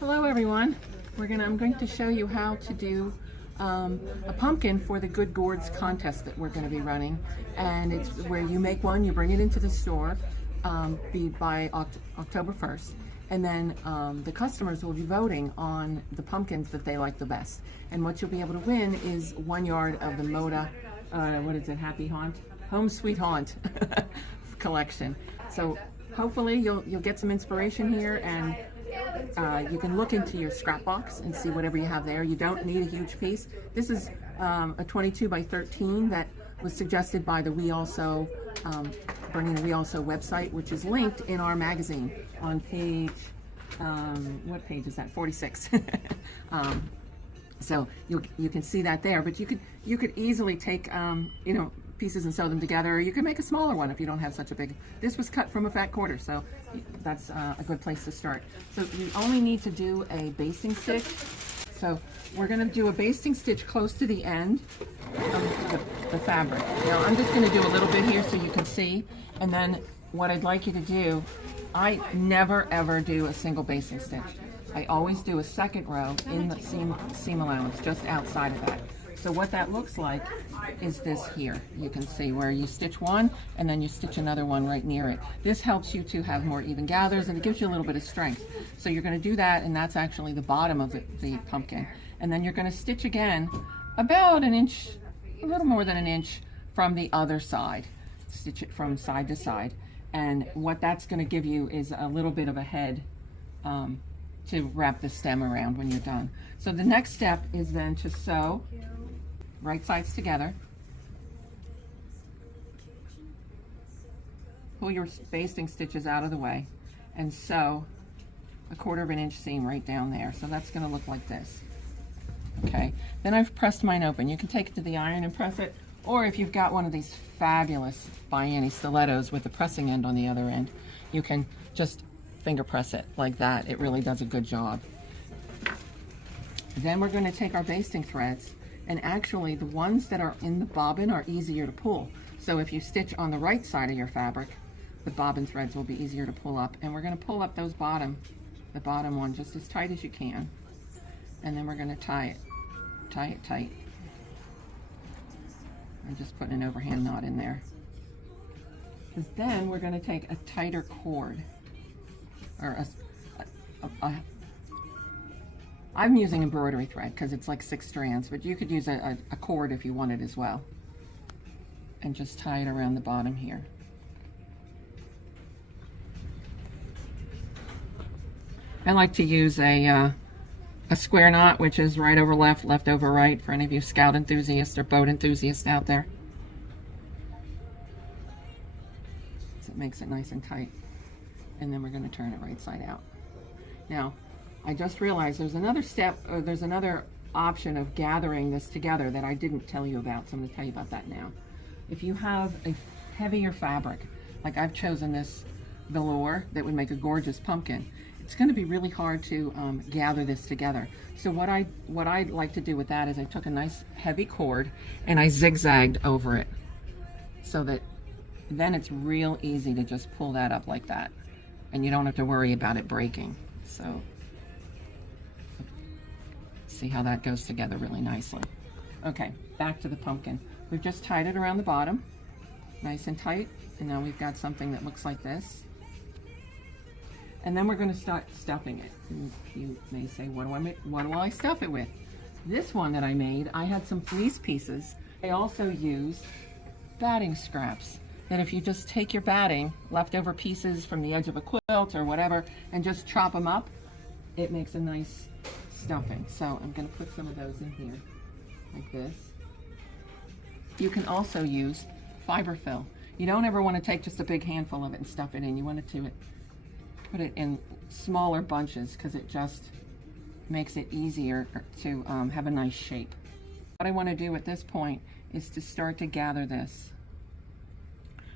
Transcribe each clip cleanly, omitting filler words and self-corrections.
Hello everyone. I'm going to show you how to do a pumpkin for the Good Gourds contest that we're going to be running, and it's where you make one, you bring it into the store by October 1st, and then the customers will be voting on the pumpkins that they like the best. And what you'll be able to win is 1 yard of the Moda, what is it, Happy Haunt? Home Sweet Haunt collection. So hopefully you'll get some inspiration here, and you can look into your scrap box and see whatever you have there. You don't need a huge piece. This is a 22 by 13 that was suggested by the We Also, Burning the We Also website, which is linked in our magazine on page, what page is that? 46. So you can see that there, but you could easily take pieces and sew them together. You can make a smaller one if you don't have such a big. This was cut from a fat quarter, so that's a good place to start. So you only need to do a basting stitch. So we're going to do a basting stitch close to the end of the fabric. Now I'm just going to do a little bit here so you can see, and then what I'd like you to do, I never ever do a single basting stitch. I always do a second row in the seam allowance just outside of that. So what that looks like is this here. You can see where you stitch one and then you stitch another one right near it. This helps you to have more even gathers, and it gives you a little bit of strength. So you're going to do that, and that's actually the bottom of the pumpkin. And then you're going to stitch again about an inch, a little more than an inch from the other side. Stitch it from side to side. And what that's going to give you is a little bit of a head to wrap the stem around when you're done. So the next step is then to sew right sides together. Pull your basting stitches out of the way and sew a 1/4 inch seam right down there. So that's going to look like this. Okay, then I've pressed mine open. You can take it to the iron and press it, or if you've got one of these fabulous Buy Any stilettos with the pressing end on the other end, you can just finger press it like that. It really does a good job. Then we're going to take our basting threads, and actually the ones that are in the bobbin are easier to pull. So if you stitch on the right side of your fabric, the bobbin threads will be easier to pull up, and we're going to pull up the bottom one just as tight as you can, and then we're going to tie it tight. I'm just putting an overhand knot in there, because then we're going to take a tighter cord, or I'm using embroidery thread because it's like 6 strands, but you could use a cord if you wanted as well, and just tie it around the bottom here. I like to use a square knot, which is right over left, left over right, for any of you scout enthusiasts or boat enthusiasts out there. So it makes it nice and tight. And then we're going to turn it right side out. Now, I just realized there's another step, or there's another option of gathering this together that I didn't tell you about, so I'm going to tell you about that now. If you have a heavier fabric, like I've chosen this velour that would make a gorgeous pumpkin, it's going to be really hard to gather this together. So what I like to do with that is I took a nice heavy cord and I zigzagged over it, so that then it's real easy to just pull that up like that, and you don't have to worry about it breaking. So see how that goes together really nicely. Okay, back to the pumpkin. We've just tied it around the bottom, nice and tight, and now we've got something that looks like this. And then we're going to start stuffing it. And you may say, what do I stuff it with? This one that I made, I had some fleece pieces. I also used batting scraps, that if you just take your batting, leftover pieces from the edge of a quilt or whatever, and just chop them up, it makes a nice stuffing. So I'm going to put some of those in here, like this. You can also use fiber fill. You don't ever want to take just a big handful of it and stuff it in. You want to put it in smaller bunches, because it just makes it easier to have a nice shape. What I want to do at this point is to start to gather this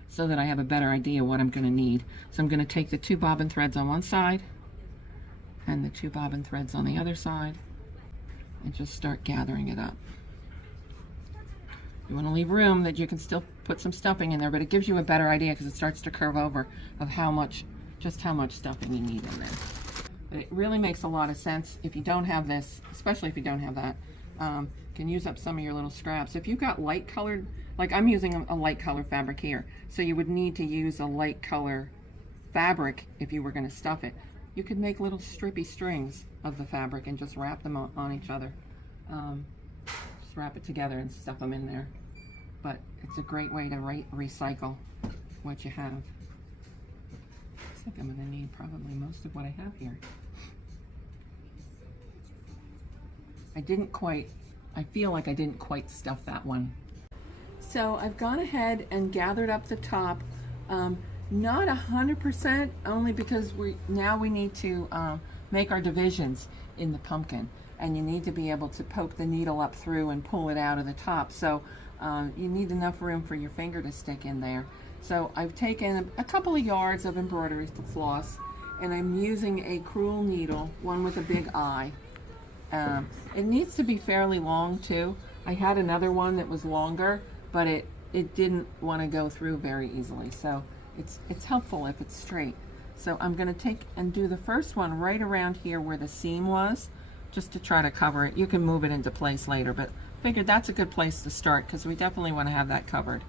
so that I have a better idea what I'm going to need. So I'm going to take the 2 bobbin threads on one side and the 2 bobbin threads on the other side, and just start gathering it up. You want to leave room that you can still put some stuffing in there, but it gives you a better idea because it starts to curve over of just how much stuffing you need in there. But it really makes a lot of sense if you don't have this, especially if you don't have that. Can use up some of your little scraps. If you've got light colored, like I'm using a light color fabric here, so you would need to use a light color fabric if you were going to stuff it. You could make little strippy strings of the fabric and just wrap them on each other. Just wrap it together and stuff them in there. But it's a great way to recycle what you have. Looks like I'm going to need probably most of what I have here. I feel like I didn't quite stuff that one. So I've gone ahead and gathered up the top. Not 100%, only because we need to make our divisions in the pumpkin, and you need to be able to poke the needle up through and pull it out of the top. So you need enough room for your finger to stick in there. So I've taken a couple of yards of embroidery floss, and I'm using a crewel needle, one with a big eye. It needs to be fairly long too. I had another one that was longer, but it didn't want to go through very easily. So it's helpful if it's straight. So I'm going to take and do the first one right around here where the seam was, just to try to cover it. You can move it into place later, but figured that's a good place to start because we definitely want to have that covered.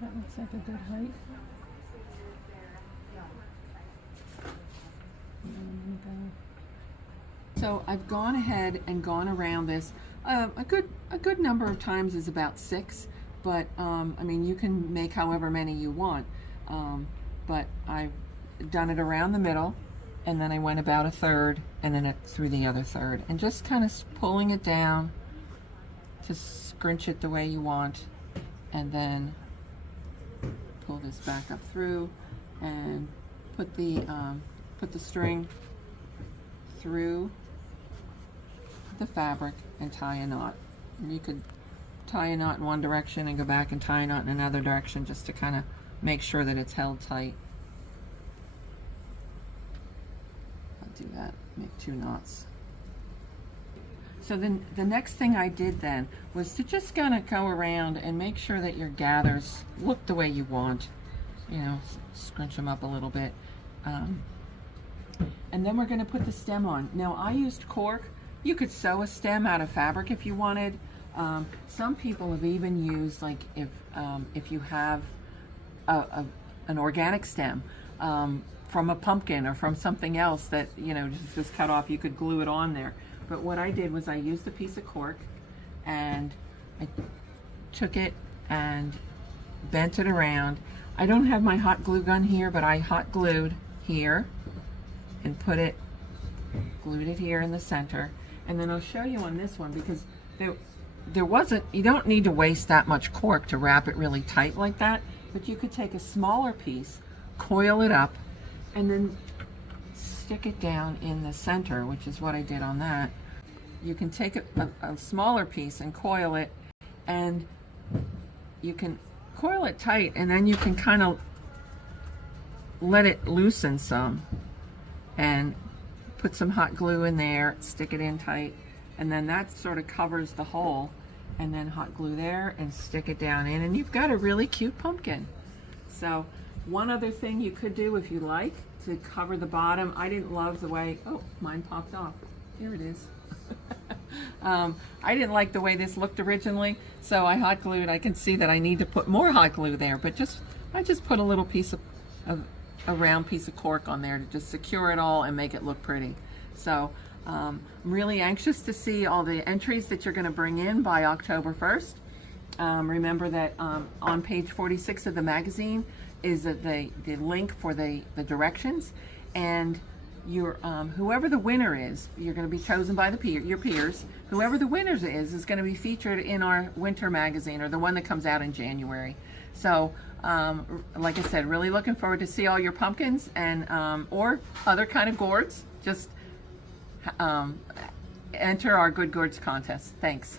That looks like a good height. So I've gone ahead and gone around this. A good number of times is about 6, but I mean, you can make however many you want. But I've done it around the middle, and then I went about a third, and then through the other third, and just kind of pulling it down to scrunch it the way you want, and then pull this back up through and put the string through the fabric and tie a knot. And you could tie a knot in one direction and go back and tie a knot in another direction just to kind of make sure that it's held tight. I'll do that, make 2 knots. So then the next thing I did then was to just kind of go around and make sure that your gathers look the way you want. You know, scrunch them up a little bit. And then we're going to put the stem on. Now I used cork. You could sew a stem out of fabric if you wanted. Some people have even used, like if you have an organic stem from a pumpkin or from something else that, you know, just cut off, you could glue it on there. But what I did was I used a piece of cork and I took it and bent it around. I don't have my hot glue gun here, but I hot glued here and glued it here in the center. And then I'll show you on this one, because there wasn't, you don't need to waste that much cork to wrap it really tight like that, but you could take a smaller piece, coil it up, and then stick it down in the center, which is what I did on that. You can take a smaller piece and coil it, and you can coil it tight, and then you can kind of let it loosen some and put some hot glue in there, stick it in tight, and then that sort of covers the hole, and then hot glue there and stick it down in, and you've got a really cute pumpkin. So one other thing you could do if you like to cover the bottom, I didn't love the way, oh, mine popped off. Here it is. I didn't like the way this looked originally, so I hot glued. I can see that I need to put more hot glue there, but I just put a little piece of a round piece of cork on there to just secure it all and make it look pretty. So I'm really anxious to see all the entries that you're going to bring in by October 1st. Remember that on page 46 of the magazine is the link for the directions, and whoever the winner is, you're going to be chosen by your peers. Whoever the winner is going to be featured in our winter magazine, or the one that comes out in January. So like I said, really looking forward to see all your pumpkins and or other kind of gourds. Just enter our Good Gourds contest. Thanks.